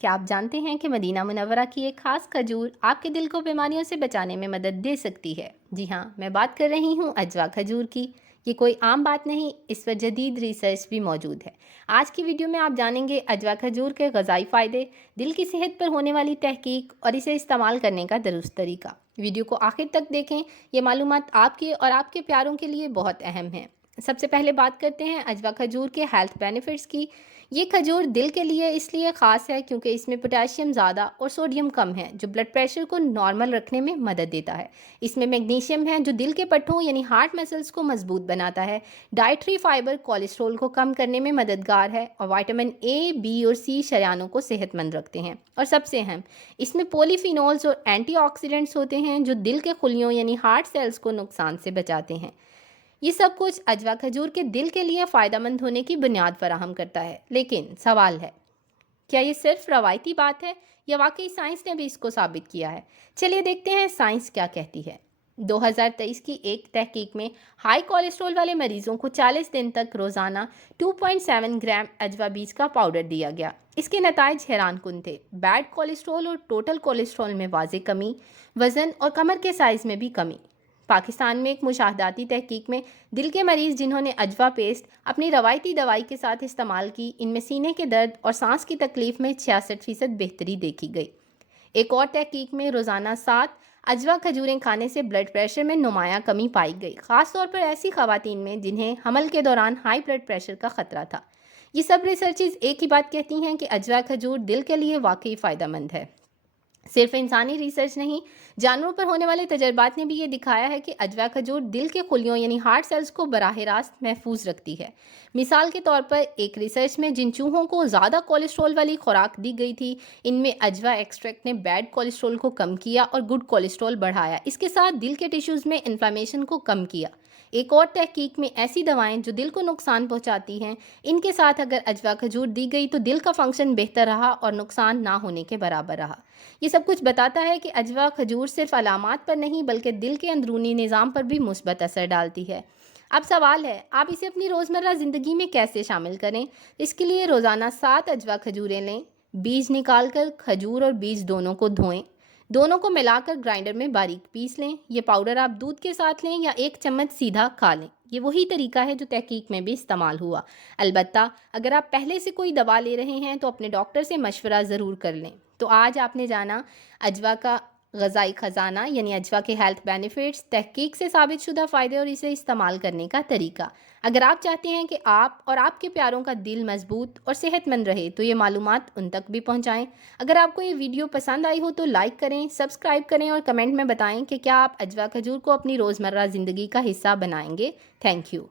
क्या आप जानते हैं कि मदीना मुनव्वरा की एक खास खजूर आपके दिल को बीमारियों से बचाने में मदद दे सकती है। जी हाँ, मैं बात कर रही हूँ अजवा खजूर की। ये कोई आम बात नहीं, इस पर जदीद रिसर्च भी मौजूद है। आज की वीडियो में आप जानेंगे अजवा खजूर के ग़िज़ाई फ़ायदे, दिल की सेहत पर होने वाली तहकीक और इसे इस्तेमाल करने का दुरुस्त तरीका। वीडियो को आखिर तक देखें, ये मालूमात आपके और आपके प्यारों के लिए बहुत अहम है। सबसे पहले बात करते हैं अजवा खजूर के हेल्थ बेनिफिट्स की। ये खजूर दिल के लिए इसलिए ख़ास है क्योंकि इसमें पोटेशियम ज़्यादा और सोडियम कम है, जो ब्लड प्रेशर को नॉर्मल रखने में मदद देता है। इसमें मैग्नीशियम है जो दिल के पट्टों यानी हार्ट मसल्स को मजबूत बनाता है। डाइटरी फाइबर कोलेस्ट्रॉल को कम करने में मददगार है और विटामिन ए, बी और सी शरीयानों को सेहतमंद रखते हैं। और सबसे अहम, इसमें पॉलीफिनोल्स और एंटीऑक्सीडेंट्स होते हैं जो दिल के खुलियों यानी हार्ट सेल्स को नुकसान से बचाते हैं। ये सब कुछ अजवा खजूर के दिल के लिए फ़ायदेमंद होने की बुनियाद फराहम करता है। लेकिन सवाल है, क्या ये सिर्फ रवायती बात है या वाकई साइंस ने भी इसको साबित किया है? चलिए देखते हैं साइंस क्या कहती है। 2023 की एक तहकीक में हाई कोलेस्ट्रॉल वाले मरीजों को 40 दिन तक रोज़ाना 2.7 ग्राम अजवा बीज का पाउडर दिया गया। इसके नताइज हैरान कुन थे। बैड कोलेस्ट्रॉल और टोटल कोलेस्ट्रॉल में वाज़ेह कमी, वज़न और कमर के साइज़ में भी कमी। पाकिस्तान में एक मुशाहदाती तहकीक में दिल के मरीज़ जिन्होंने अजवा पेस्ट अपनी रवायती दवाई के साथ इस्तेमाल की, इनमें सीने के दर्द और सांस की तकलीफ में 66% बेहतरी देखी गई। एक और तहकीक में रोज़ाना 7 अजवा खजूरें खाने से ब्लड प्रेशर में नुमाया कमी पाई गई, ख़ासतौर पर ऐसी ख़वातीन में जिन्हें हमल के दौरान हाई ब्लड प्रेशर का ख़तरा था। ये सब रिसर्चेज एक ही बात कहती हैं कि अजवा खजूर दिल के लिए वाकई फ़ायदेमंद है। सिर्फ इंसानी रिसर्च नहीं, जानवरों पर होने वाले तजर्बात ने भी ये दिखाया है कि अजवा खजूर दिल के खुलियों यानी हार्ट सेल्स को बराह रास्त महफूज रखती है। मिसाल के तौर पर एक रिसर्च में जिन चूहों को ज़्यादा कोलेस्ट्रॉल वाली खुराक दी गई थी, इनमें अजवा एक्सट्रैक्ट ने बैड कोलेस्ट्रॉल को कम किया और गुड कोलेस्ट्रॉल बढ़ाया। इसके साथ दिल के टिश्यूज़ में इन्फ्लामेशन को कम किया। एक और तहकीक में ऐसी दवाएं जो दिल को नुकसान पहुंचाती हैं, इनके साथ अगर अजवा खजूर दी गई तो दिल का फंक्शन बेहतर रहा और नुकसान ना होने के बराबर रहा। ये सब कुछ बताता है कि अजवा खजूर सिर्फ अलामात पर नहीं बल्कि दिल के अंदरूनी निज़ाम पर भी मुस्बत असर डालती है। अब सवाल है, आप इसे अपनी रोज़मर्रा ज़िंदगी में कैसे शामिल करें? इसके लिए रोज़ाना 7 अजवा खजूरें लें, बीज निकाल कर खजूर और बीज दोनों को धोएं, दोनों को मिलाकर ग्राइंडर में बारीक पीस लें। ये पाउडर आप दूध के साथ लें या एक चम्मच सीधा खा लें। ये वही तरीका है जो तहकीक में भी इस्तेमाल हुआ। अलबत्ता अगर आप पहले से कोई दवा ले रहे हैं तो अपने डॉक्टर से मशवरा ज़रूर कर लें। तो आज आपने जाना अजवा का ग़िज़ाई ख़जाना यानी अजवा के हेल्थ बेनिफिट्स, तहकीक से साबित शुदा फ़ायदे और इसे इस्तेमाल करने का तरीका। अगर आप चाहते हैं कि आप और आपके प्यारों का दिल मजबूत और सेहतमंद रहे तो ये मालूमात उन तक भी पहुंचाएं। अगर आपको ये वीडियो पसंद आई हो तो लाइक करें, सब्सक्राइब करें और कमेंट में बताएं कि क्या आप अजवा खजूर को अपनी रोज़मर्रा ज़िंदगी का हिस्सा बनाएंगे। Thank you.